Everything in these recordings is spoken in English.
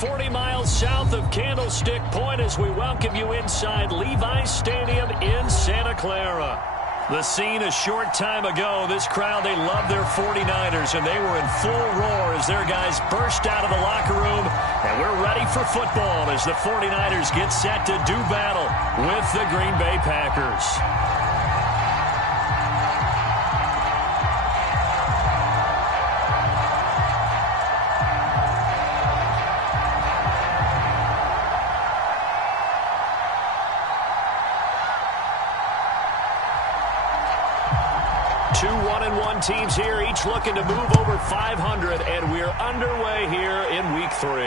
40 miles south of Candlestick Point as we welcome you inside Levi's Stadium in Santa Clara. The scene a short time ago, this crowd, they love their 49ers, and they were in full roar as their guys burst out of the locker room. And we're ready for football as the 49ers get set to do battle with the Green Bay Packers. 2 1-1 teams here, each looking to move over 500, and we're underway here in Week 3.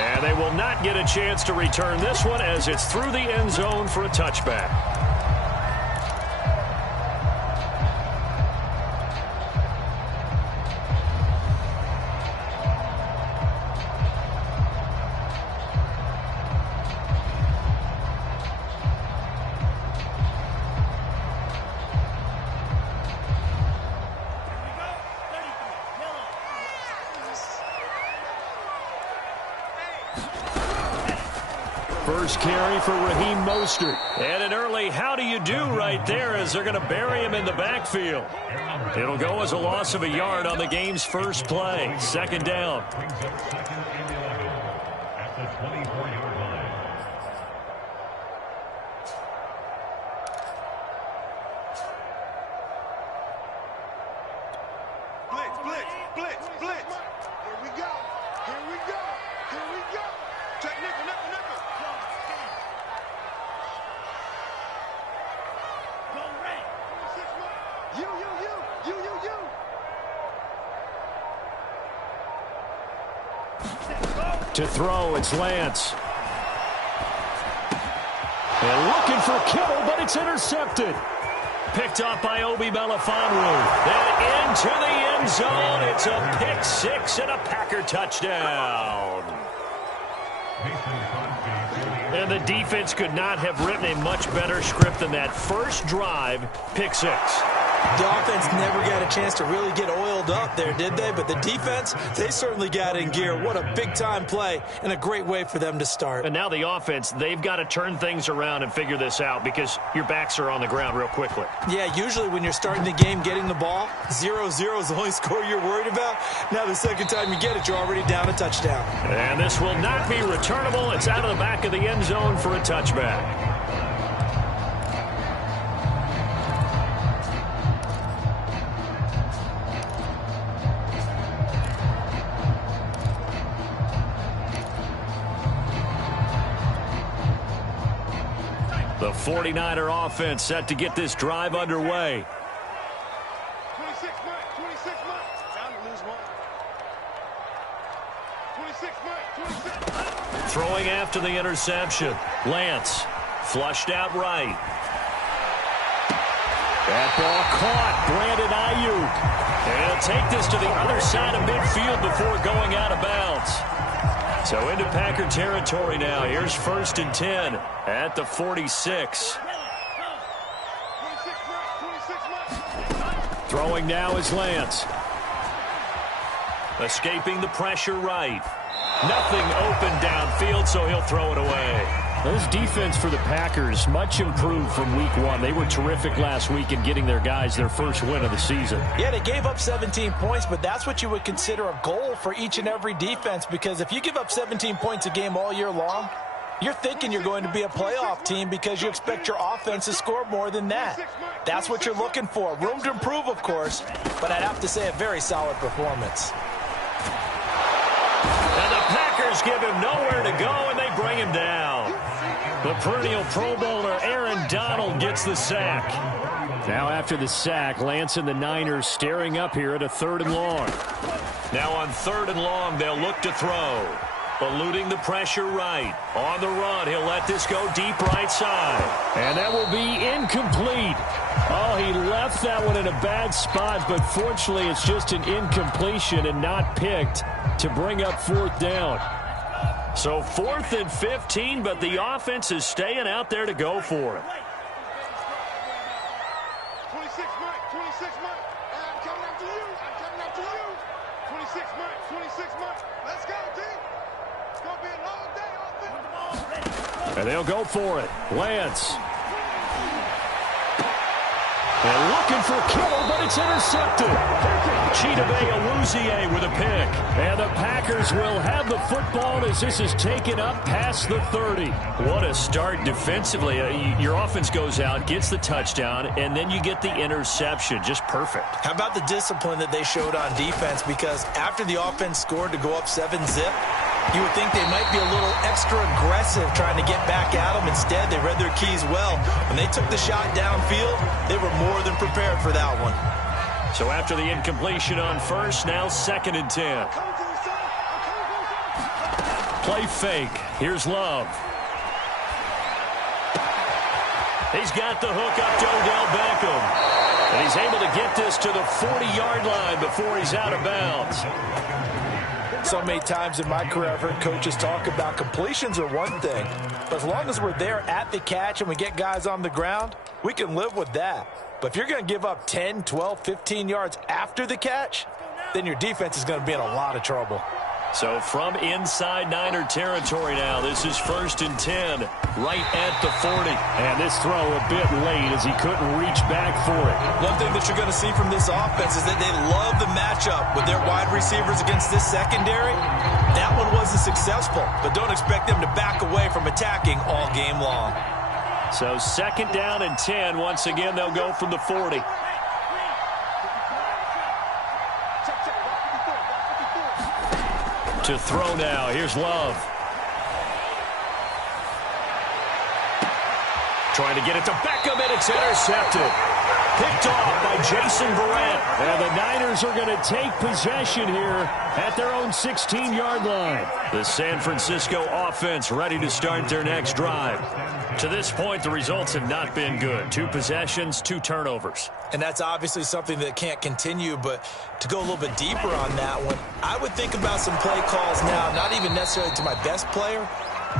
And they will not get a chance to return this one as it's through the end zone for a touchback. First carry for Raheem Mostert. And an early how do you do right there as they're going to bury him in the backfield. It'll go as a loss of a yard on the game's first play. Second down. To throw, it's Lance. And looking for Kittle, but it's intercepted. Picked off by Obi Melifonwu. Then into the end zone. It's a pick six and a Packer touchdown. And the defense could not have written a much better script than that first drive, pick six. The offense never got a chance to really get oiled up there, did they? But the defense, they certainly got in gear. What a big-time play and a great way for them to start. And now the offense, they've got to turn things around and figure this out because your backs are on the ground real quickly. Yeah, usually when you're starting the game getting the ball, 0-0 is the only score you're worried about. Now the second time you get it, you're already down a touchdown. And this will not be returnable. It's out of the back of the end zone for a touchback. The 49er offense set to get this drive underway. 26 mark. Time to lose one. 26 mark. Throwing after the interception. Lance flushed out right. That ball caught. Brandon Ayuk. And he'll take this to the other side of midfield before going out of bounds. So into Packer territory now. Here's 1st and 10 at the 46. Throwing now is Lance. Escaping the pressure right. Nothing open downfield, so he'll throw it away. Those defense for the Packers, much improved from week 1. They were terrific last week in getting their guys their first win of the season. Yeah, they gave up 17 points, but that's what you would consider a goal for each and every defense, because if you give up 17 points a game all year long, you're thinking you're going to be a playoff team because you expect your offense to score more than that. That's what you're looking for. Room to improve, of course, but I'd have to say a very solid performance. And the Packers give him nowhere to go, and they bring him down. The perennial Pro Bowler Aaron Donald gets the sack. Now after the sack, Lance and the Niners staring up here at a 3rd and long. Now on 3rd and long, they'll look to throw. Eluding the pressure right. On the run, he'll let this go deep right side. And that will be incomplete. Oh, he left that one in a bad spot, but fortunately it's just an incompletion and not picked to bring up 4th down. So 4th and 15, but the offense is staying out there to go for it. 26 mark. coming after you. I'm coming after you. 26 months. 26 months. Let's go, D. It's going to be a long day offense. And they'll go for it. Lance. And looking for Kittle, but it's intercepted. Chidobe Awuzie with a pick. And the Packers will have the football as this is taken up past the 30. What a start defensively. Your offense goes out, gets the touchdown, and then you get the interception. Just perfect. How about the discipline that they showed on defense? Because after the offense scored to go up 7-zip, you would think they might be a little extra aggressive trying to get back at them. Instead, they read their keys well. When they took the shot downfield, they were more than prepared for that one. So after the incompletion on first, now 2nd and 10. Play fake. Here's Love. He's got the hook up to Odell Beckham. And he's able to get this to the 40-yard line before he's out of bounds. So many times in my career, I've heard coaches talk about completions are one thing. But as long as we're there at the catch and we get guys on the ground, we can live with that. But if you're going to give up 10, 12, 15 yards after the catch, then your defense is going to be in a lot of trouble. So from inside Niner territory now, this is 1st and 10, right at the 40. And this throw a bit late as he couldn't reach back for it. One thing that you're going to see from this offense is that they love the matchup with their wide receivers against this secondary. That one wasn't successful, but don't expect them to back away from attacking all game long. So 2nd down and 10. Once again, they'll go from the 40. To throw now. Here's Love. Trying to get it to Beckham, and it's intercepted. Picked off by Jason Verrett. And the Niners are going to take possession here at their own 16-yard line. The San Francisco offense ready to start their next drive. To this point, the results have not been good. 2 possessions, 2 turnovers. And that's obviously something that can't continue, but to go a little bit deeper on that one, I would think about some play calls now, not even necessarily to my best player,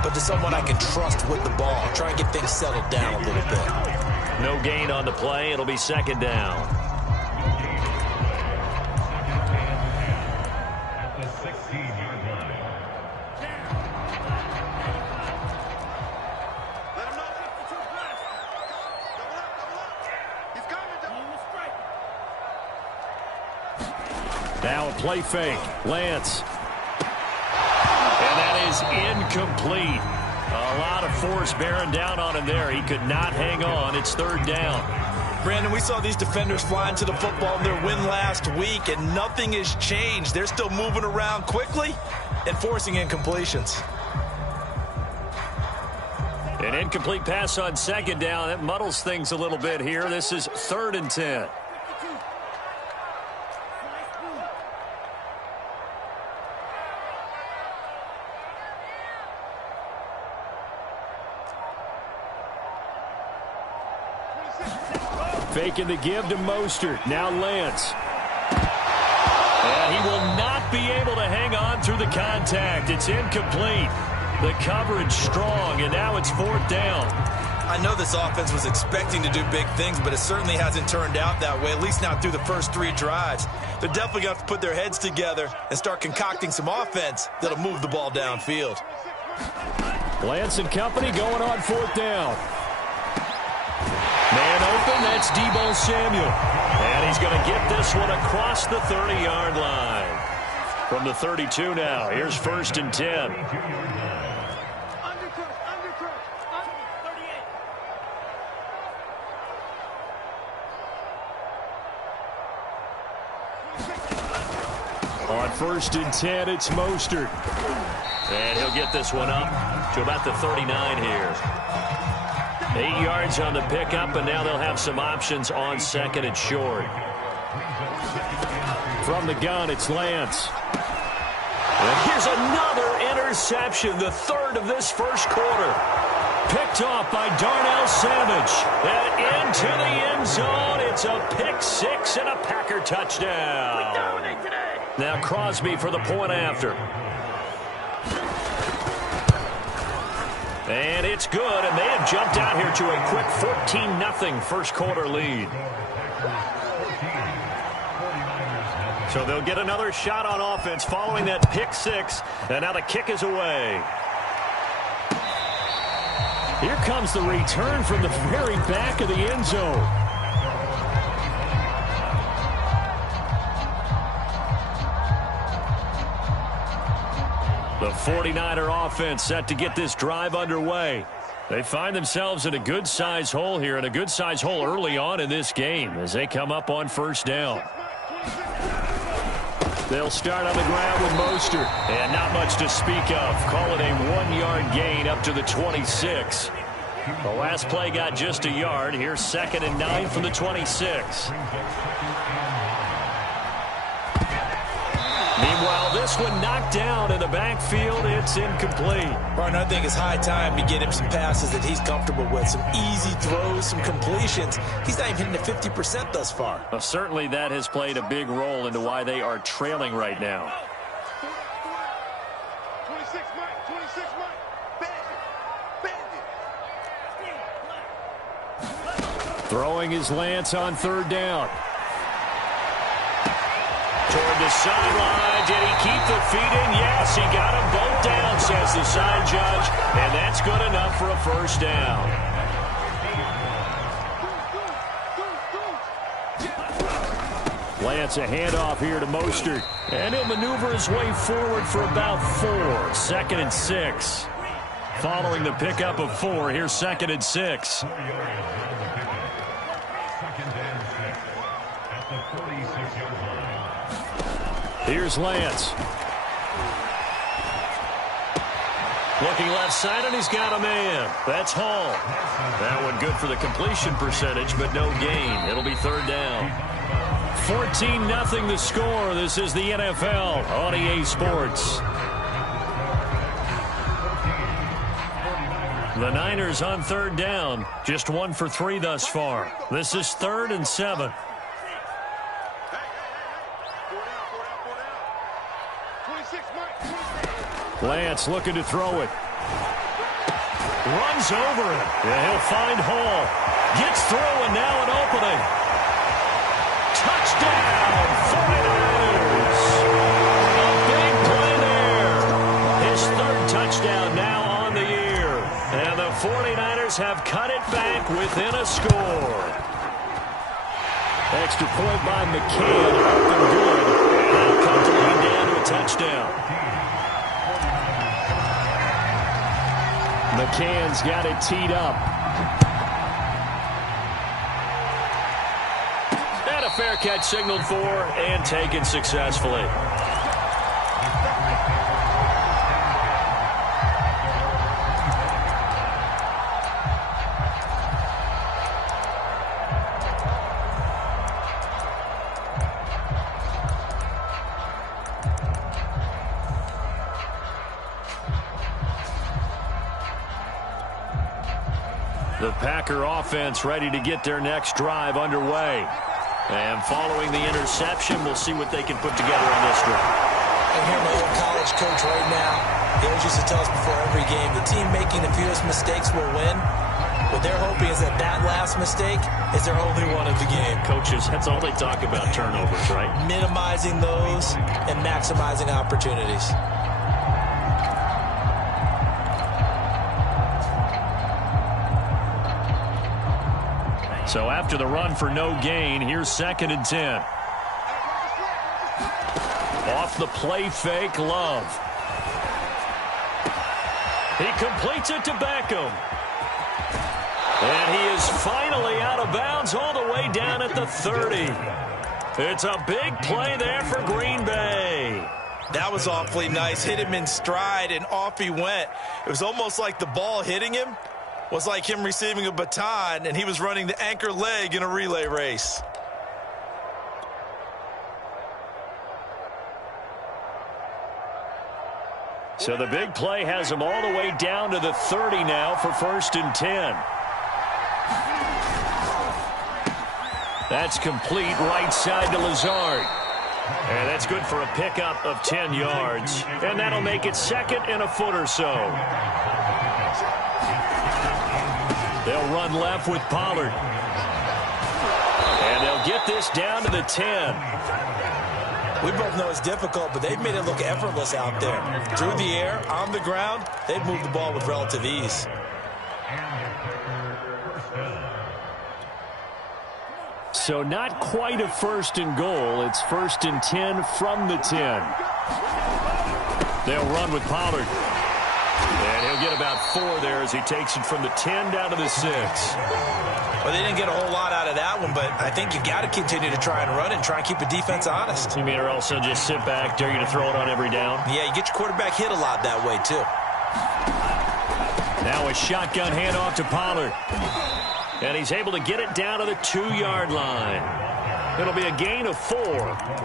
but to someone I can trust with the ball. Try and get things settled down a little bit. No gain on the play. It'll be 2nd down. Now a play fake. Lance. And that is incomplete. A lot of force bearing down on him there. He could not hang on. It's 3rd down. Brandon, we saw these defenders flying to the football in their win last week, and nothing has changed. They're still moving around quickly and forcing incompletions. An incomplete pass on 2nd down. That muddles things a little bit here. This is 3rd and 10. Faking the give to Mostert. Now Lance. And he will not be able to hang on through the contact. It's incomplete. The coverage strong, and now it's 4th down. I know this offense was expecting to do big things, but it certainly hasn't turned out that way, at least not through the first 3 drives. They're definitely going to have to put their heads together and start concocting some offense that'll move the ball downfield. Lance and company going on 4th down. Man open, that's Deebo Samuel. And he's going to get this one across the 30-yard line. From the 32 now, here's 1st and 10. On 1st and 10, it's Mostert. And he'll get this one up to about the 39 here. 8 yards on the pickup, and now they'll have some options on 2nd and short. From the gun, it's Lance. And here's another interception, the 3rd of this first quarter. Picked off by Darnell Savage. And into the end zone, it's a pick 6 and a Packer touchdown. Now Crosby for the point after. And it's good, and they have jumped out here to a quick 14-0 first quarter lead. So they'll get another shot on offense following that pick six. And now the kick is away. Here comes the return from the very back of the end zone. The 49er offense set to get this drive underway. They find themselves in a good-sized hole here, and a good-sized hole early on in this game as they come up on first down. They'll start on the ground with Mostert, and not much to speak of. Call it a 1-yard gain up to the 26. The last play got just a yard. Here's 2nd and 9 from the 26. Meanwhile, this one knocked down in the backfield. It's incomplete. Martin, I think it's high time to get him some passes that he's comfortable with. Some easy throws, some completions. He's not even hitting the 50% thus far. Well, certainly that has played a big role into why they are trailing right now. 26 Mike, 26 Mike. Bandit. Throwing is Lance on 3rd down. Toward the sideline. Did he keep the feet in? Yes, he got them both down, says the side judge. And that's good enough for a first down. Lance, a handoff here to Mostert. And he'll maneuver his way forward for about 4. 2nd and 6. Following the pickup of 4, here's 2nd and 6. Here's Lance. Looking left side, and he's got a man. That's Hall. That one good for the completion percentage, but no gain. It'll be 3rd down. 14-0 the score. This is the NFL on EA Sports. The Niners on 3rd down. Just 1 for 3 thus far. This is 3rd and 7. Lance looking to throw it. Runs over it. Yeah, he'll find Hall. Gets through, and now an opening. Touchdown, 49ers. A big play there. His 3rd touchdown now on the year. And the 49ers have cut it back within a score. Extra point by McCann. Looking good. And that'll come to lead down to a touchdown. McCann's got it teed up. And a fair catch signaled for and taken successfully. The Packer offense ready to get their next drive underway. And following the interception, we'll see what they can put together on this drive. I hear my old college coach right now. He always used to tell us before every game, the team making the fewest mistakes will win. What they're hoping is that that last mistake is their only one of the game. Coaches, that's all they talk about, turnovers, right? Minimizing those and maximizing opportunities. So after the run for no gain, here's 2nd and 10. Off the play fake, Love. He completes it to Beckham. And he is finally out of bounds all the way down at the 30. It's a big play there for Green Bay. That was awfully nice. Hit him in stride, and off he went. It was almost like the ball hitting him was like him receiving a baton, and he was running the anchor leg in a relay race. So the big play has him all the way down to the 30 now for 1st and 10. That's complete right side to Lazard. And that's good for a pickup of 10 yards. And that'll make it 2nd and a foot or so. They'll run left with Pollard. And they'll get this down to the 10. We both know it's difficult, but they've made it look effortless out there. Through the air, on the ground, they've moved the ball with relative ease. So not quite a 1st and goal. It's 1st and 10 from the 10. They'll run with Pollard. And he'll get about 4 there as he takes it from the 10 down to the 6. Well, they didn't get a whole lot out of that one, but I think you got to continue to try and run and try and keep the defense honest. You mean, or else they'll just sit back, dare you to throw it on every down? Yeah, you get your quarterback hit a lot that way, too. Now a shotgun handoff to Pollard. And he's able to get it down to the 2-yard line. It'll be a gain of 4.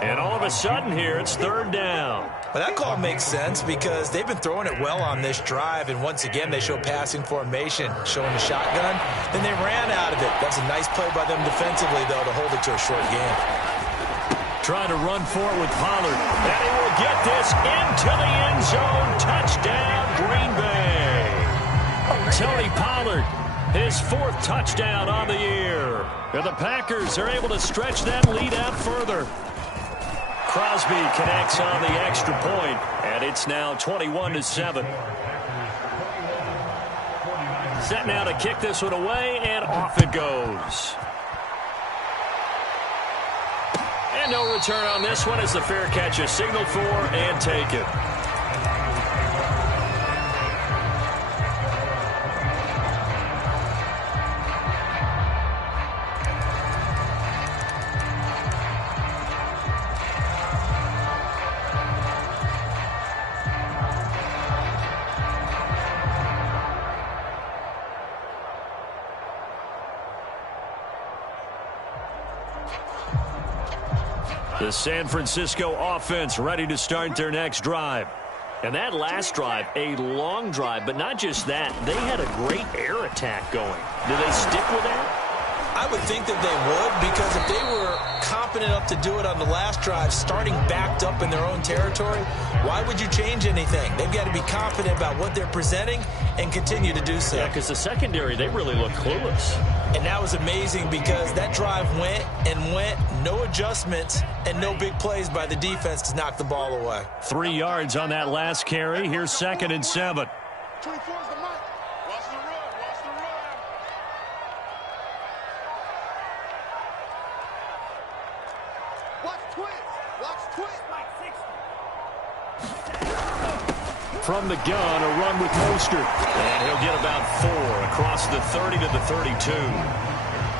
And all of a sudden here, it's 3rd down. Well, that call makes sense because they've been throwing it well on this drive, and once again, they show passing formation, showing the shotgun. Then they ran out of it. That's a nice play by them defensively, though, to hold it to a short game. Trying to run for it with Pollard. And he will get this into the end zone. Touchdown, Green Bay. Tony Pollard, his 4th touchdown on the year. And the Packers are able to stretch that lead out further. Crosby connects on the extra point, and it's now 21-7. Set now to kick this one away, and off it goes. And no return on this one as the fair catch is signaled for and taken. The San Francisco offense ready to start their next drive. And that last drive, a long drive, but not just that. They had a great air attack going. Do they stick with that? I would think that they would, because if they were confident enough to do it on the last drive, starting backed up in their own territory, why would you change anything? They've got to be confident about what they're presenting and continue to do so. Yeah, because the secondary, they really look clueless. And that was amazing because that drive went and went, no adjustments, and no big plays by the defense to knock the ball away. 3 yards on that last carry. Here's 2nd and 7. 24 is the mark. Watch the run. Watch the run. Watch twins. Watch twins. From the gun, a run with Mostert. And he'll get about 4 across the 30 to the 32.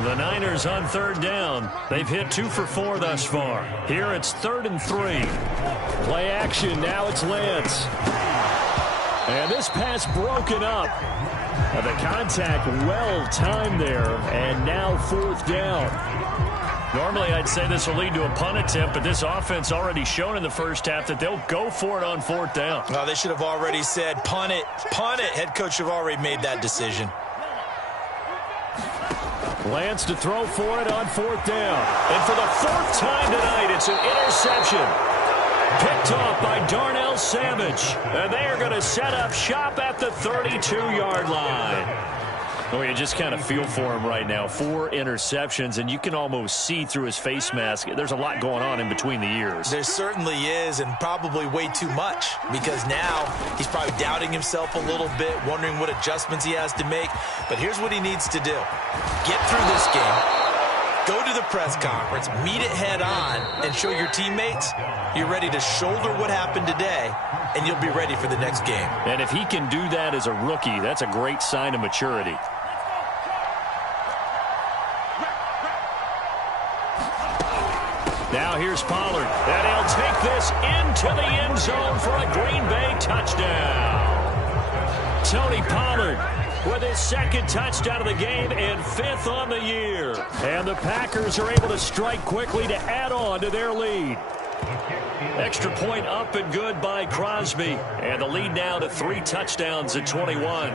The Niners on 3rd down. They've hit 2 for 4 thus far. Here it's 3rd and 3. Play action. Now it's Lance. And this pass broken up. The contact well timed there. And now 4th down. Normally, I'd say this will lead to a punt attempt, but this offense already shown in the first half that they'll go for it on 4th down. Well, they should have already said, punt it, punt it. Head coach have already made that decision. Lance to throw for it on 4th down. And for the 4th time tonight, it's an interception. Picked off by Darnell Savage. And they are going to set up shop at the 32-yard line. Oh, you just kind of feel for him right now. 4 interceptions, and you can almost see through his face mask. There's a lot going on in between the ears. There certainly is, and probably way too much, because now he's probably doubting himself a little bit, wondering what adjustments he has to make. But here's what he needs to do. Get through this game, go to the press conference, meet it head on, and show your teammates you're ready to shoulder what happened today, and you'll be ready for the next game. And if he can do that as a rookie, that's a great sign of maturity. Now here's Pollard, and he'll take this into the end zone for a Green Bay touchdown. Tony Pollard with his 2nd touchdown of the game and 5th on the year. And the Packers are able to strike quickly to add on to their lead. Extra point up and good by Crosby. And the lead now to 3 touchdowns at 21.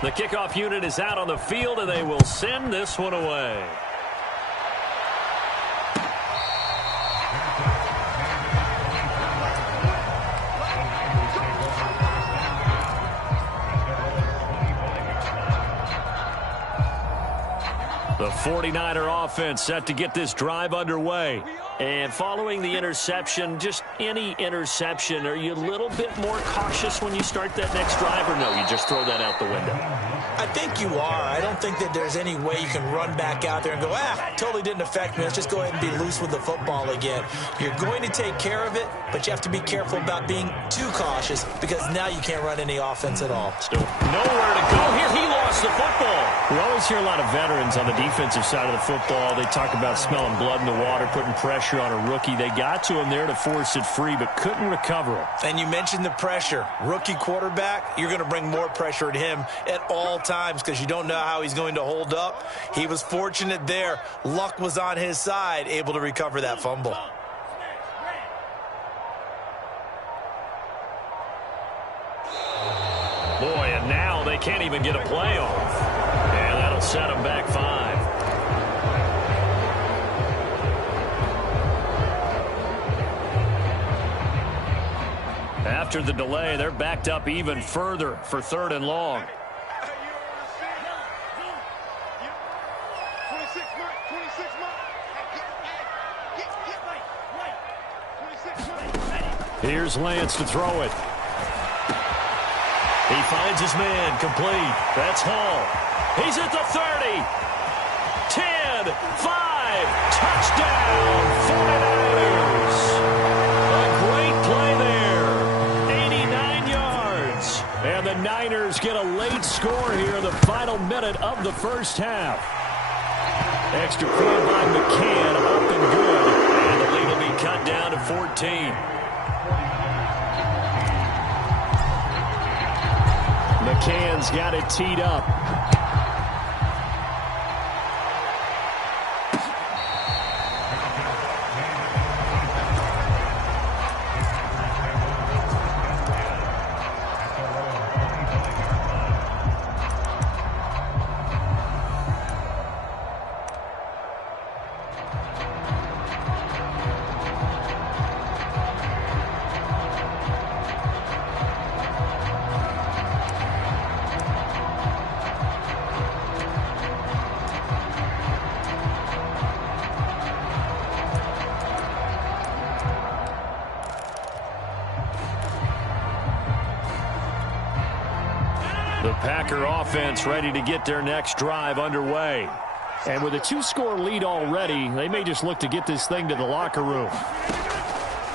The kickoff unit is out on the field, and they will send this one away. The 49er offense set to get this drive underway. And following the interception, just any interception, are you a little bit more cautious when you start that next drive, or no, you just throw that out the window? I think you are. I don't think that there's any way you can run back out there and go, totally didn't affect me. Let's just go ahead and be loose with the football again. You're going to take care of it, but you have to be careful about being too cautious because now you can't run any offense at all. Still nowhere to go here. He lost the football. We always hear a lot of veterans on the defensive side of the football. They talk about smelling blood in the water, putting pressure on a rookie. They got to him there to force it free, but couldn't recover it. And you mentioned the pressure. Rookie quarterback, you're going to bring more pressure at him at all times because you don't know how he's going to hold up. He was fortunate there. Luck was on his side, able to recover that fumble. Boy, and now they can't even get a play off. And that'll set them back 5. After the delay, they're backed up even further for 3rd and long. Here's Lance to throw it. He finds his man, complete. That's Hall. He's at the 30. 10, 5, touchdown, 49ers. A great play there. 89 yards. And the Niners get a late score here in the final minute of the first half. Extra point by McCann, up and good. And the lead will be cut down to 14. McCann's got it teed up. The Packer offense ready to get their next drive underway. And with a 2-score lead already, they may just look to get this thing to the locker room.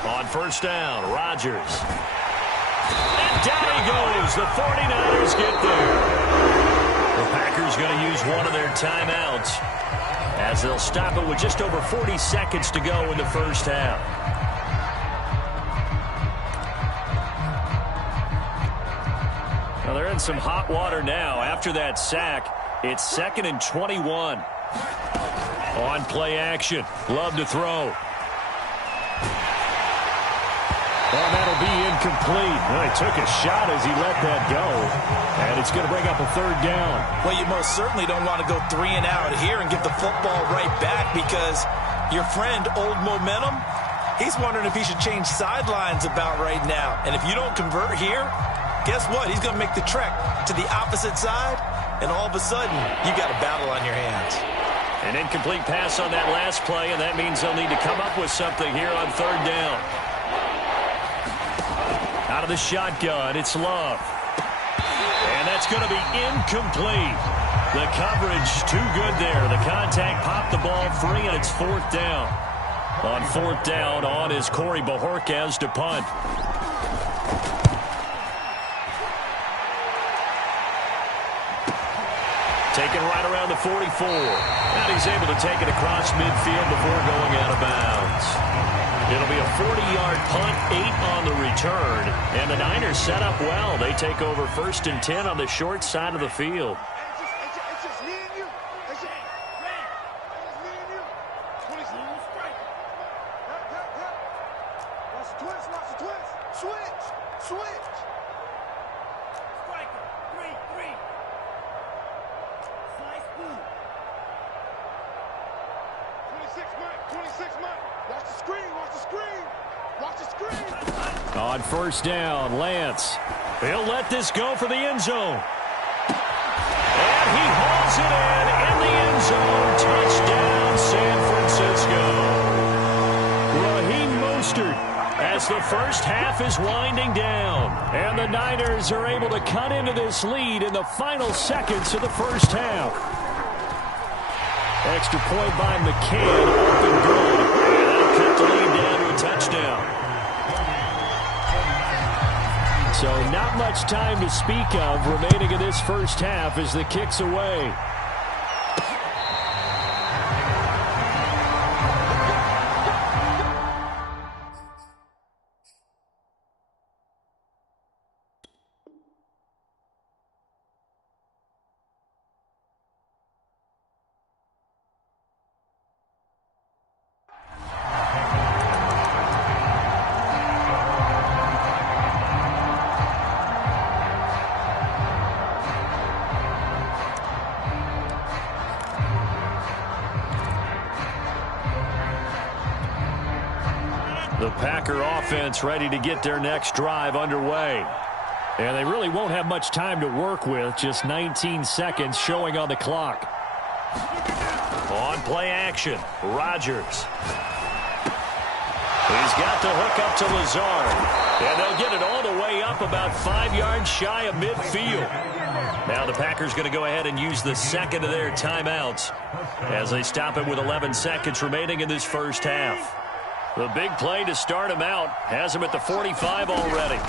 On first down, Rodgers. And down he goes. The 49ers get there. The Packers going to use one of their timeouts as they'll stop it with just over 40 seconds to go in the first half. Well, they're in some hot water now. After that sack, it's 2nd and 21. On play action. Love to throw. And that'll be incomplete. Well, he took a shot as he let that go. And it's going to bring up a 3rd down. Well, you most certainly don't want to go 3 and out here and get the football right back because your friend, Old Momentum, he's wondering if he should change sidelines about right now. And if you don't convert here, guess what? He's going to make the trek to the opposite side, and all of a sudden, you got a battle on your hands. An incomplete pass on that last play, and that means they'll need to come up with something here on 3rd down. Out of the shotgun, it's Love. And that's going to be incomplete. The coverage too good there. The contact popped the ball free, and it's 4th down. On 4th down, on is Corey Bojorquez to punt. Taken right around the 44. And he's able to take it across midfield before going out of bounds. It'll be a 40-yard punt, 8 on the return. And the Niners set up well. They take over 1st and 10 on the short side of the field. It's just me and you. It's just me and you. 20 seconds. Watch the twist. Watch the twist. Switch. Striker, 3-3. Slice blue. 26 Mike. Watch the screen. Watch the screen. On first down, Lance. He'll let this go for the end zone. And he hauls drills it in the end zone. Touchdown, San Francisco. Raheem Mostert as the first half is winding down. And the Niners are able to cut into this lead in the final seconds of the first half. Extra point by McCann, up and good. And that'll cut the lead down to a touchdown. So not much time to speak of remaining in this first half as the kick's away. The Packer offense ready to get their next drive underway. And they really won't have much time to work with. Just 19 seconds showing on the clock. On play action, Rodgers. He's got the hook up to Lazard. And they'll get it all the way up about 5 yards shy of midfield. Now the Packers going to go ahead and use the second of their timeouts as they stop it with 11 seconds remaining in this first half. The big play to start him out has him at the 45 already.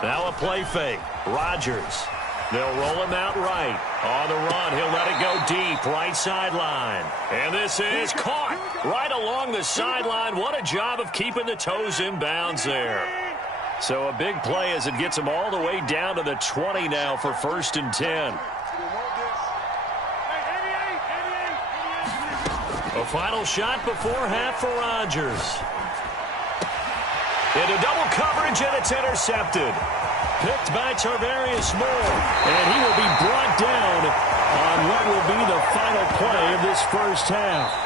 Now a play fake. Rodgers. They'll roll him out right. On the run, he'll let it go deep, right sideline. And this is caught right along the sideline. What a job of keeping the toes in bounds there. So a big play as it gets him all the way down to the 20 now for 1st and 10. A final shot before half for Rodgers. Into double coverage, and it's intercepted. Picked by Tarvarius Moore. And he will be brought down on what will be the final play of this first half.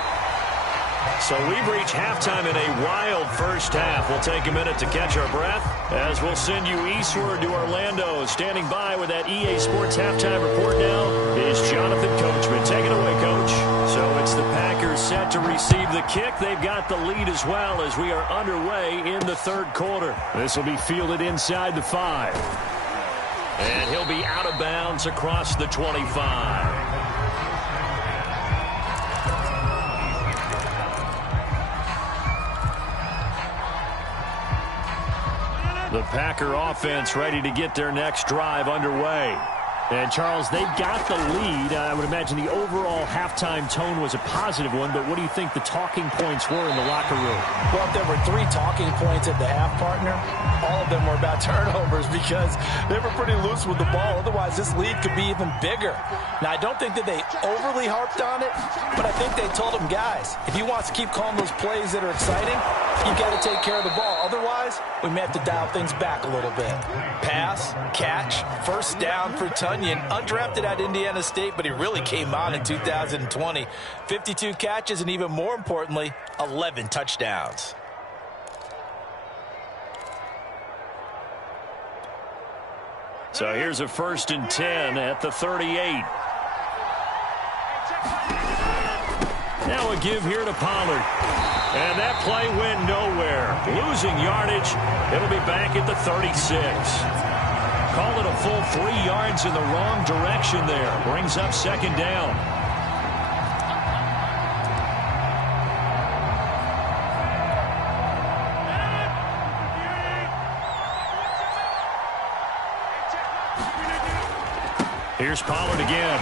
So we've reached halftime in a wild first half. We'll take a minute to catch our breath as we'll send you eastward to Orlando. Standing by with that EA Sports halftime report now is Jonathan Coachman. Take it away, Coach. So it's the Packers set to receive the kick. They've got the lead as well as we are underway in the third quarter. This will be fielded inside the 5. And he'll be out of bounds across the 25. The Packer offense ready to get their next drive underway. And, Charles, they've got the lead. I would imagine the overall halftime tone was a positive one, but what do you think the talking points were in the locker room? Well, if there were 3 talking points at the half, partner, all of them were about turnovers because they were pretty loose with the ball. Otherwise, this lead could be even bigger. Now, I don't think that they overly harped on it, but I think they told them, guys, if he wants to keep calling those plays that are exciting, you've got to take care of the ball. Otherwise, we may have to dial things back a little bit. Pass, catch, first down for Tunyon. Undrafted at Indiana State, but he really came on in 2020. 52 catches, and even more importantly, 11 touchdowns. So here's a 1st and 10 at the 38. Now a give here to Pollard. And that play went nowhere. Losing yardage. It'll be back at the 36. Call it a full 3 yards in the wrong direction there. Brings up 2nd down. Here's Pollard again.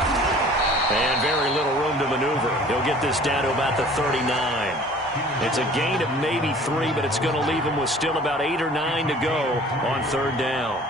And very little room to maneuver. He'll get this down to about the 39. It's a gain of maybe 3, but it's going to leave him with still about 8 or 9 to go on 3rd down.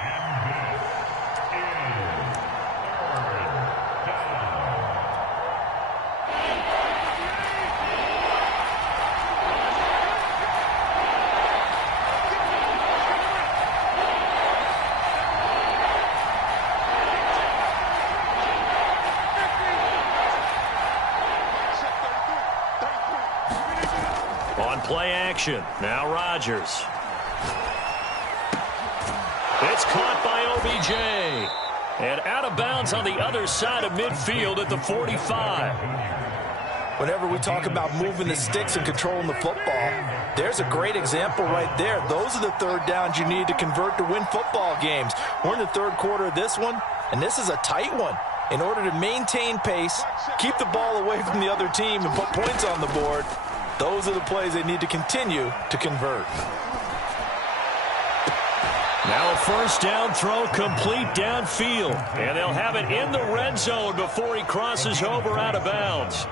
Play action. Now Rodgers. It's caught by OBJ. And out of bounds on the other side of midfield at the 45. Whenever we talk about moving the sticks and controlling the football, there's a great example right there. Those are the third downs you need to convert to win football games. We're in the third quarter of this one, and this is a tight one. In order to maintain pace, keep the ball away from the other team, and put points on the board, those are the plays they need to continue to convert. Now a first down throw complete downfield. And they'll have it in the red zone before he crosses over out of bounds.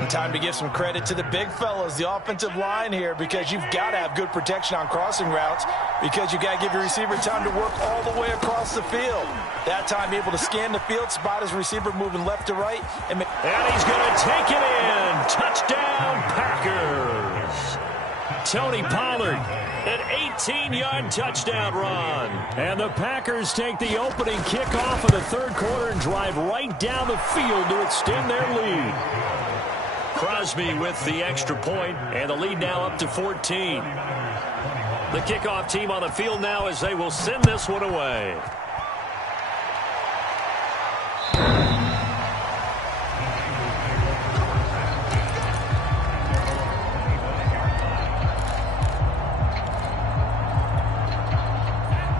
And time to give some credit to the big fellas, the offensive line here, because you've got to have good protection on crossing routes, because you've got to give your receiver time to work all the way across the field. That time able to scan the field, spot his receiver moving left to right. And he's going to take it in. Touchdown, Packers. Tony Pollard, an 18-yard touchdown run. And the Packers take the opening kickoff of the third quarter and drive right down the field to extend their lead. Crosby with the extra point, and the lead now up to 14. The kickoff team on the field now as they will send this one away.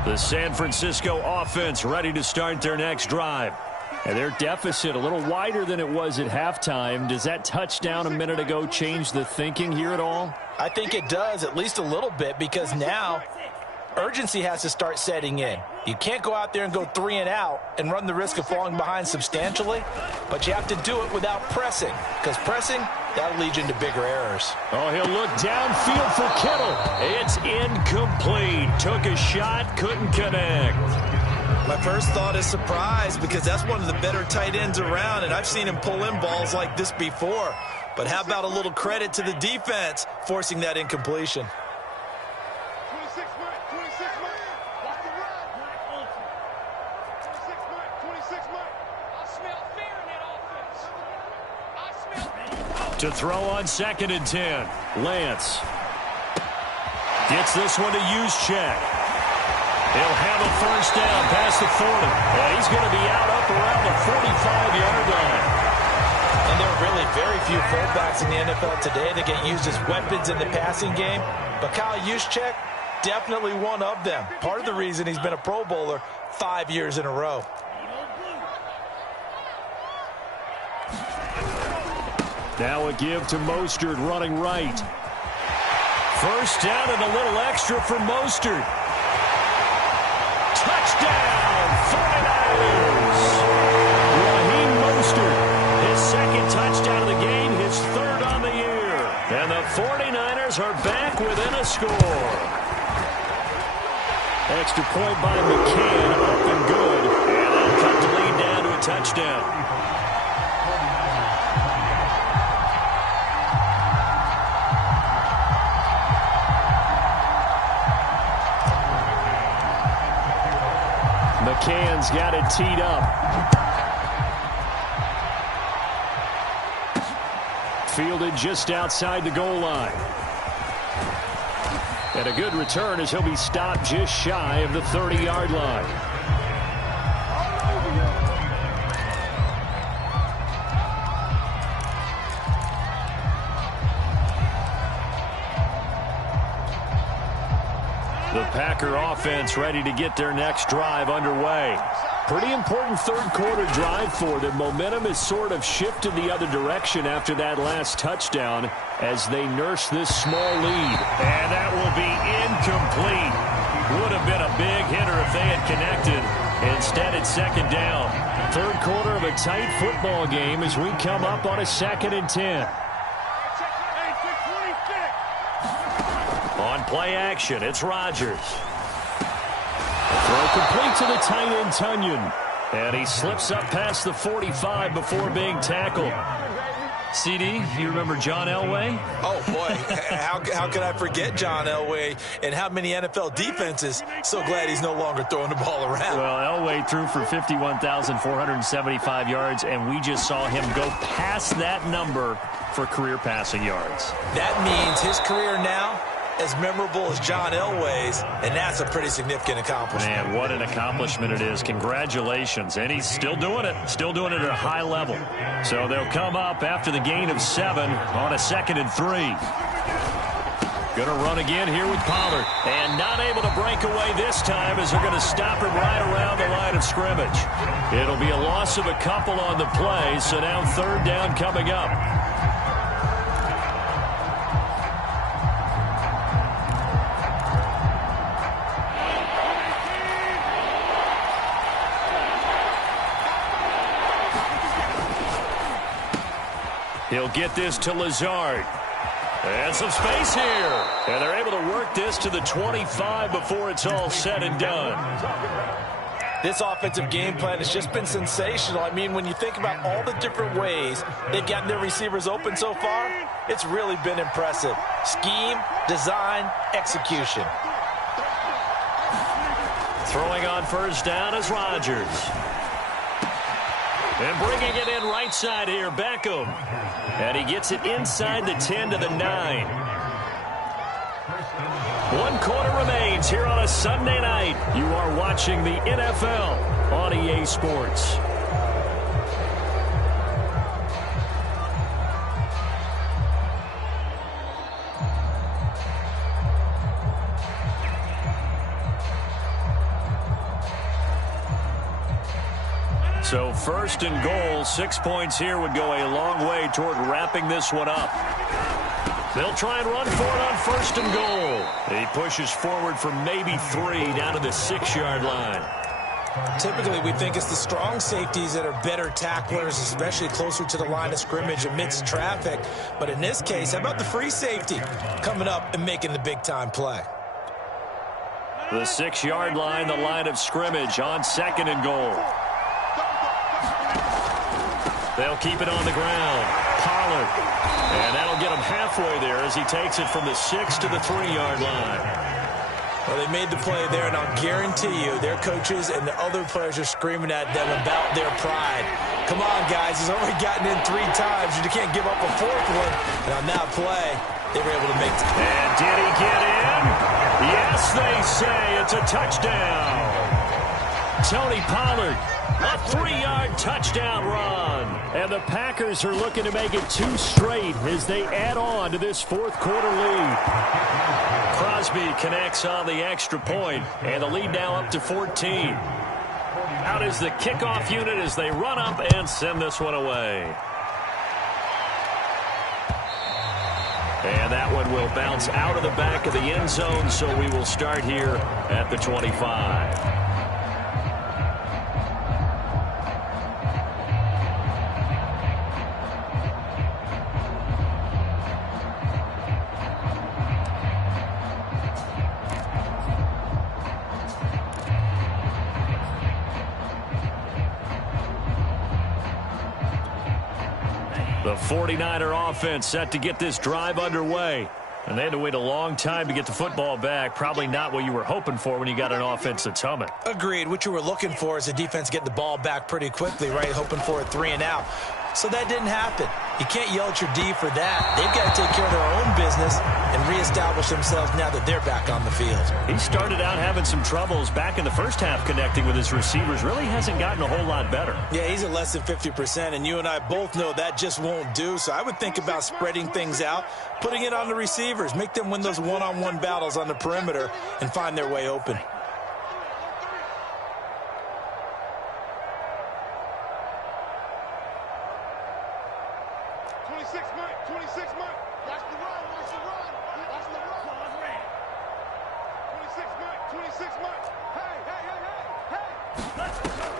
The San Francisco offense ready to start their next drive. And their deficit a little wider than it was at halftime. Does that touchdown a minute ago change the thinking here at all? I think it does, at least a little bit, because now urgency has to start setting in. You can't go out there and go 3 and out and run the risk of falling behind substantially, but you have to do it without pressing, because pressing, that'll lead you into bigger errors. Oh, he'll look downfield for Kittle. It's incomplete. Took a shot, couldn't connect. My first thought is surprise, because that's one of the better tight ends around, and I've seen him pull in balls like this before. But how about a little credit to the defense forcing that incompletion? 26 Mike, 26 Mike. Watch the run. 26 Mike, 26 Mike. I smell fear in that offense. To throw on 2nd and 10. Lance gets this one to Juszczyk. He'll have a first down past the 40. And he's going to be out up around the 45-yard line. And there are really very few fullbacks in the NFL today that get used as weapons in the passing game. But Kyle Juszczyk, definitely one of them. Part of the reason he's been a Pro Bowler 5 years in a row. Now a give to Mostert running right. First down and a little extra for Mostert. Touchdown, 49ers! Raheem Mostert, his second touchdown of the game, his third on the year. And the 49ers are back within a score. Extra point by McCann, up and good. And they'll cut the lead down to a touchdown. McCann's got it teed up. Fielded just outside the goal line. And a good return as he'll be stopped just shy of the 30-yard line. The Packer offense ready to get their next drive underway. Pretty important third quarter drive for them. Momentum has sort of shifted the other direction after that last touchdown as they nurse this small lead. And that will be incomplete. Would have been a big hitter if they had connected. Instead, it's 2nd down. Third quarter of a tight football game as we come up on a 2nd and 10. On play action, it's Rodgers. Throw complete to the tight end, Tunyon. And he slips up past the 45 before being tackled. CD, you remember John Elway? Oh, boy. How could I forget John Elway and how many NFL defenses? So glad he's no longer throwing the ball around. Well, Elway threw for 51,475 yards, and we just saw him go past that number for career passing yards. That means his career now as memorable as John Elway's, and that's a pretty significant accomplishment. Man, what an accomplishment it is. Congratulations. And he's still doing it at a high level. So they'll come up after the gain of 7 on a 2nd and 3. Going to run again here with Pollard. And not able to break away this time as they're going to stop him right around the line of scrimmage. It'll be a loss of a couple on the play, so now 3rd down coming up. He'll get this to Lazard. And some space here. And they're able to work this to the 25 before it's all said and done. This offensive game plan has just been sensational. I mean, when you think about all the different ways they've gotten their receivers open so far, it's really been impressive. Scheme, design, execution. Throwing on 1st down is Rodgers. And bringing it in right side here, Beckham. And he gets it inside the 10 to the 9. 1 quarter remains here on a Sunday night. You are watching the NFL on EA Sports. So 1st and goal, 6 points here would go a long way toward wrapping this one up. They'll try and run for it on 1st and goal. He pushes forward for maybe 3 down to the 6-yard line. Typically, we think it's the strong safeties that are better tacklers, especially closer to the line of scrimmage amidst traffic. But in this case, how about the free safety coming up and making the big-time play? The 6-yard line, the line of scrimmage on 2nd and goal. They'll keep it on the ground. Pollard. And that'll get him halfway there as he takes it from the 6 to the 3-yard line. Well, they made the play there, and I'll guarantee you their coaches and the other players are screaming at them about their pride. Come on, guys. He's already gotten in 3 times. You can't give up a 4th one. And on that play, they were able to make it. And did he get in? Yes, they say it's a touchdown. Tony Pollard, a 3-yard touchdown run. And the Packers are looking to make it 2 straight as they add on to this 4th quarter lead. Crosby connects on the extra point, and the lead now up to 14. Out is the kickoff unit as they run up and send this one away. And that one will bounce out of the back of the end zone, so we will start here at the 25. The 49er offense set to get this drive underway. And they had to wait a long time to get the football back. Probably not what you were hoping for when you got an offense that's humming. Agreed. What you were looking for is the defense getting the ball back pretty quickly, right? Hoping for a 3 and out. So that didn't happen. You can't yell at your D for that. They've got to take care of their own business and reestablish themselves now that they're back on the field. He started out having some troubles back in the first half connecting with his receivers. Really hasn't gotten a whole lot better. Yeah, he's at less than 50%, and you and I both know that just won't do. So I would think about spreading things out, putting it on the receivers, make them win those one-on-one battles on the perimeter and find their way open.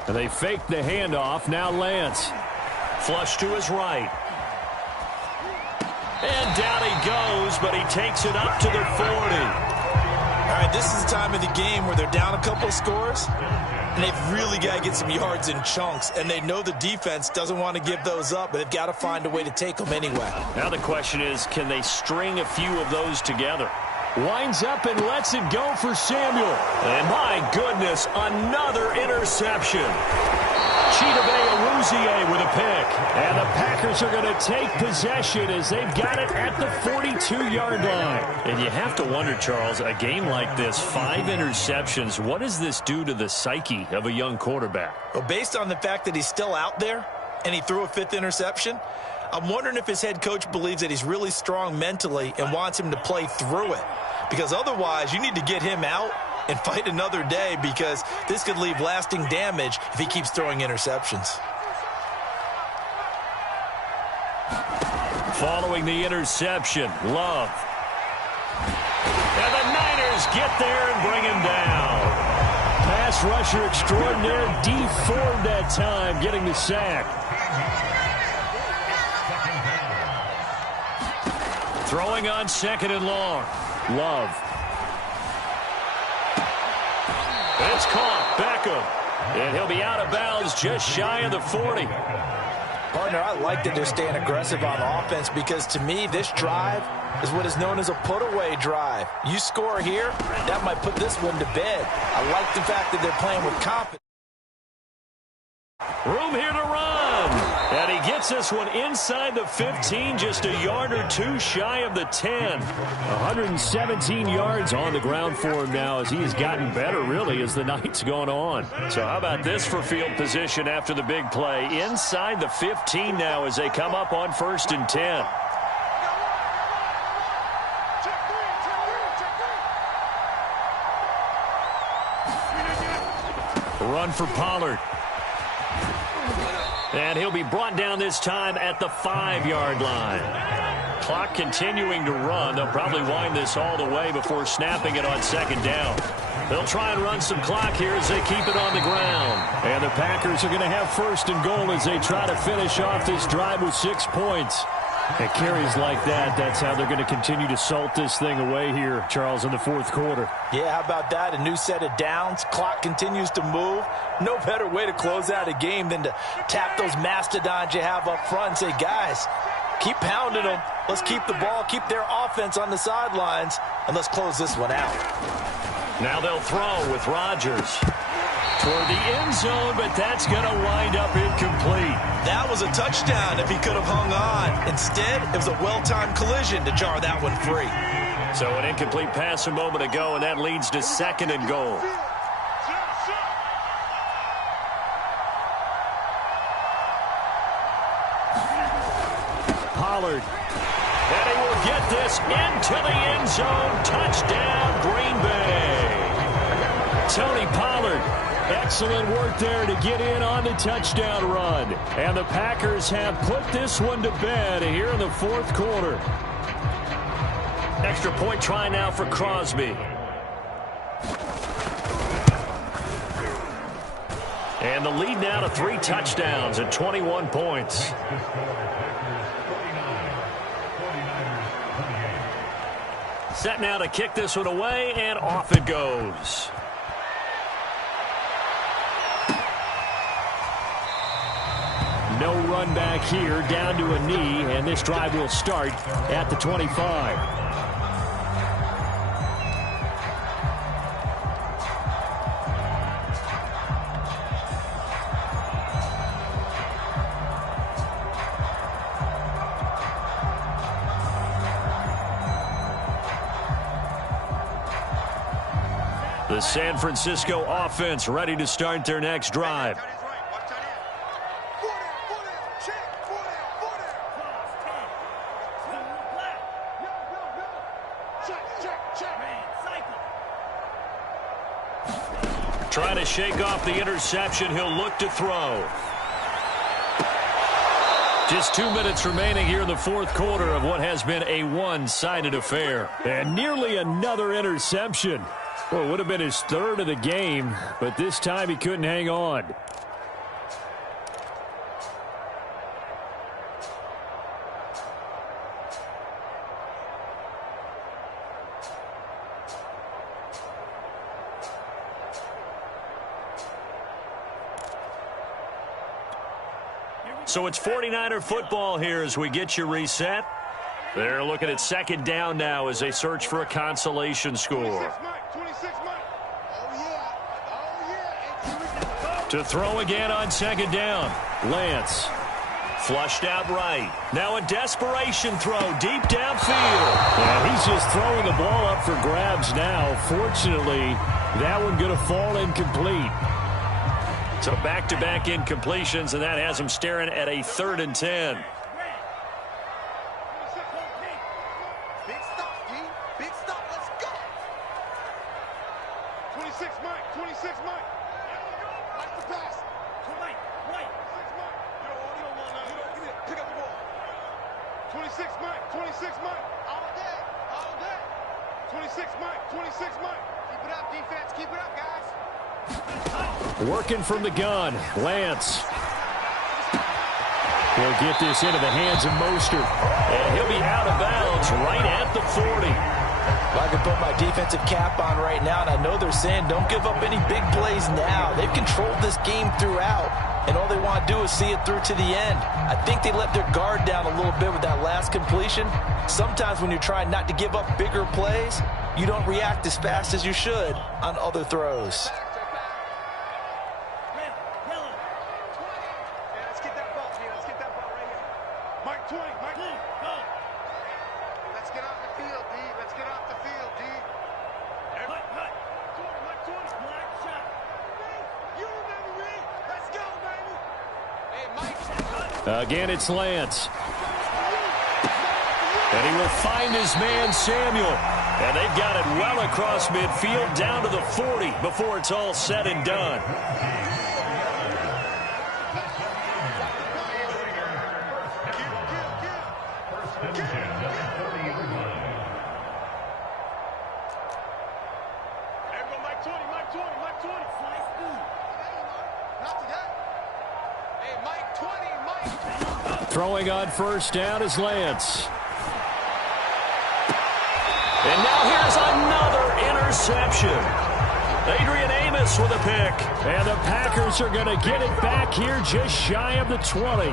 And they fake the handoff. Now Lance. Flush to his right. And down he goes, but he takes it up to the 40. All right, this is the time of the game where they're down a couple of scores, and they've really got to get some yards in chunks, and they know the defense doesn't want to give those up, but they've got to find a way to take them anyway. Now the question is, can they string a few of those together? Winds up and lets it go for Samuel. And my goodness, another interception. With a pick. And the Packers are going to take possession as they've got it at the 42-yard line. And you have to wonder, Charles, a game like this, 5 interceptions, what does this do to the psyche of a young quarterback? Well, based on the fact that he's still out there and he threw a 5th interception, I'm wondering if his head coach believes that he's really strong mentally and wants him to play through it. Because otherwise, you need to get him out and fight another day, because this could leave lasting damage if he keeps throwing interceptions. Following the interception, Love. And the Niners get there and bring him down. Pass rusher extraordinaire, D Ford that time, getting the sack. Throwing on 2nd and long. Love. It's caught. Beckham. And he'll be out of bounds just shy of the 40. Partner, I like that they're staying aggressive on offense, because to me, this drive is what is known as a put-away drive. You score here, that might put this one to bed. I like the fact that they're playing with confidence. Room here to run. And he gets this one inside the 15, just a yard or two shy of the 10. 117 yards on the ground for him now, as he has gotten better, really, as the night's gone on. So how about this for field position after the big play? Inside the 15 now as they come up on 1st and 10. Run for Pollard. And he'll be brought down this time at the 5-yard line. Clock continuing to run. They'll probably wind this all the way before snapping it on 2nd down. They'll try and run some clock here as they keep it on the ground. And the Packers are going to have 1st and goal as they try to finish off this drive with 6 points. At carries like that, that's how they're going to continue to salt this thing away here, Charles, in the 4th quarter. Yeah, how about that? A new set of downs. Clock continues to move. No better way to close out a game than to tap those mastodons you have up front and say, guys, keep pounding them. Let's keep the ball, keep their offense on the sidelines, and let's close this one out. Now they'll throw with Rodgers toward the end zone, but that's going to wind up incomplete. That was a touchdown if he could have hung on. Instead, it was a well-timed collision to jar that one free. So an incomplete pass a moment ago, and that leads to 2nd and goal. Pollard. And he will get this into the end zone. Touchdown, Green Bay. Tony Pollard. Excellent work there to get in on the touchdown run. And the Packers have put this one to bed here in the 4th quarter. Extra point try now for Crosby. And the lead now to 3 touchdowns at 21 points. Set now to kick this one away, and off it goes. No run back here, down to a knee, and this drive will start at the 25. The San Francisco offense ready to start their next drive. Trying to shake off the interception. He'll look to throw. Just 2 minutes remaining here in the 4th quarter of what has been a one-sided affair. And nearly another interception. Well, it would have been his 3rd of the game, but this time he couldn't hang on. So it's 49er football here as we get you reset. They're looking at 2nd down now as they search for a consolation score. 26 Mike. Oh, yeah. Oh, yeah. To throw again on second down. Lance. Flushed out right. Now a desperation throw deep downfield. And he's just throwing the ball up for grabs now. Fortunately, that one going to fall incomplete. So back-to-back incompletions, and that has him staring at a 3rd and 10. Big stop, D. Big stop. Let's go. 26, Mike. 26, Mike. Like the pass. Mike. 26, Mike. You don't want none. Give me it. Pick up the ball. 26, Mike. 26, Mike. All day. All day. 26, Mike. 26, Mike. Keep it up, defense. Keep it up, guys. Working from the gun. Lance. He'll get this into the hands of Mostert. And he'll be out of bounds right at the 40. Well, I can put my defensive cap on right now, and I know they're saying don't give up any big plays now. They've controlled this game throughout, and all they want to do is see it through to the end. I think they let their guard down a little bit with that last completion. Sometimes when you're trying not to give up bigger plays, you don't react as fast as you should on other throws. Mike 20, Mike. Go. Let's get off the field, D. Let's get off the field, D. Mike 20. Black shot. You remember me? Let's go, baby. Hey, Mike. Again, it's Lance. And he will find his man, Samuel. And they've got it well across midfield down to the 40 before it's all said and done. Throwing on first down is Lance. And now here's another interception. Adrian Amos with a pick. And the Packers are going to get it back here just shy of the 20.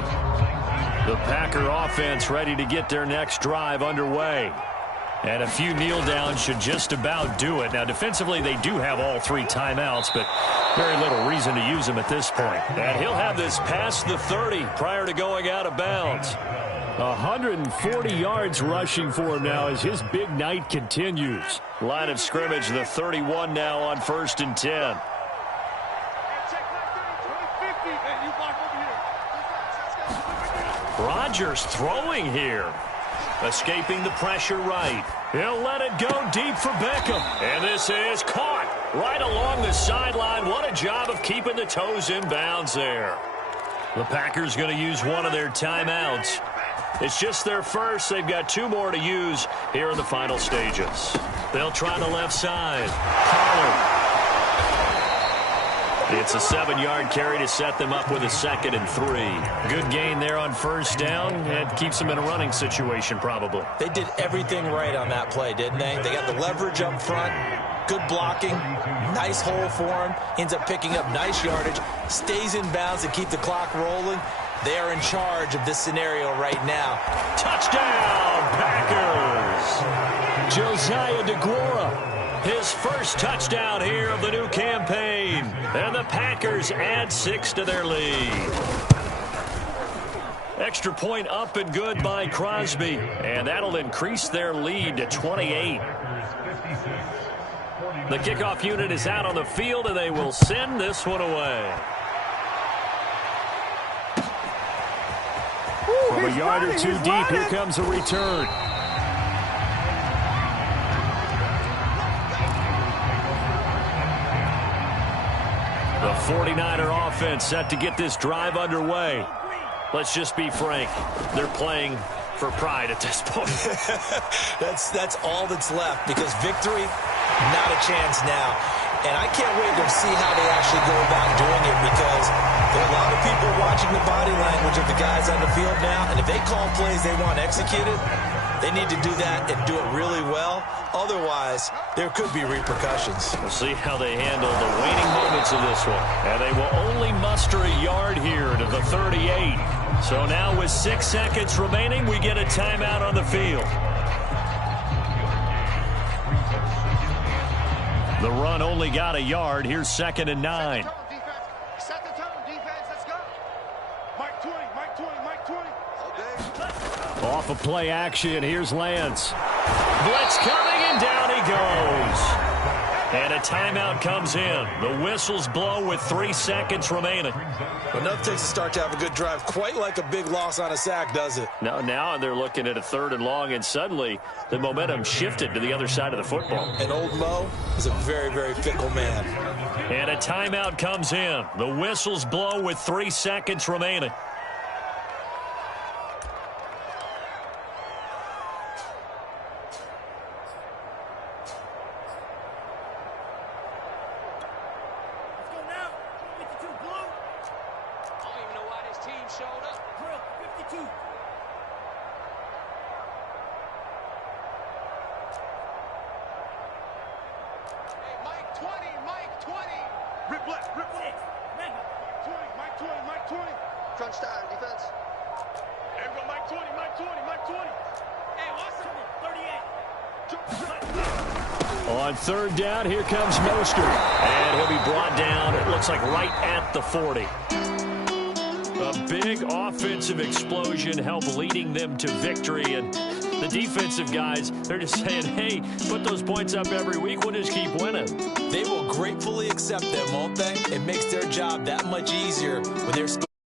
The Packer offense ready to get their next drive underway. And a few kneel downs should just about do it. Now, defensively, they do have all 3 timeouts, but very little reason to use them at this point. And he'll have this past the 30 prior to going out of bounds. 140 yards rushing for him now as his big night continues. Line of scrimmage, the 31 now on 1st and 10. Rodgers throwing here. Escaping the pressure right. He'll let it go deep for Beckham. And this is caught right along the sideline. What a job of keeping the toes in bounds there. The Packers going to use one of their timeouts. It's just their first. They've got 2 more to use here in the final stages. They'll try the left side. Pollard. It's a 7-yard carry to set them up with a 2nd and 3. Good gain there on first down. And keeps them in a running situation probably. They did everything right on that play, didn't they? They got the leverage up front. Good blocking. Nice hole for him. Ends up picking up nice yardage. Stays in bounds to keep the clock rolling. They are in charge of this scenario right now. Touchdown, Packers! Josiah DeGuara. His first touchdown here of the new campaign. And the Packers add 6 to their lead. Extra point up and good by Crosby. And that'll increase their lead to 28. The kickoff unit is out on the field, and they will send this one away. From a yard or 2 deep, here comes a return. The 49er offense set to get this drive underway. Let's just be frank. They're playing for pride at this point. That's all that's left, because victory, not a chance now. And I can't wait to see how they actually go about doing it, because there are a lot of people watching the body language of the guys on the field now, and if they call plays they want executed, they need to do that and do it really well. Otherwise, there could be repercussions. We'll see how they handle the waning moments of this one. And they will only muster a yard here to the 38. So now with 6 seconds remaining, we get a timeout on the field. The run only got a yard. Here's 2nd and 9. Off of play action, here's Lance. Blitz coming, and down he goes. And a timeout comes in. The whistles blow with 3 seconds remaining. Enough takes a start to have a good drive. Quite like a big loss on a sack, does it? Now they're looking at a 3rd and long, and suddenly the momentum shifted to the other side of the football. And old Mo is a very, very fickle man. And a timeout comes in. The whistles blow with 3 seconds remaining. Crunch time, defense. There we go, Mike 20, Mike 20, Mike 20. Hey, Watson, 38. On 3rd down, here comes Mostert. And he'll be brought down, it looks like right at the 40. A big offensive explosion helped leading them to victory. And the defensive guys, they're just saying, hey, put those points up every week. We'll just keep winning. They will gratefully accept them, won't they? It makes their job that much easier when they're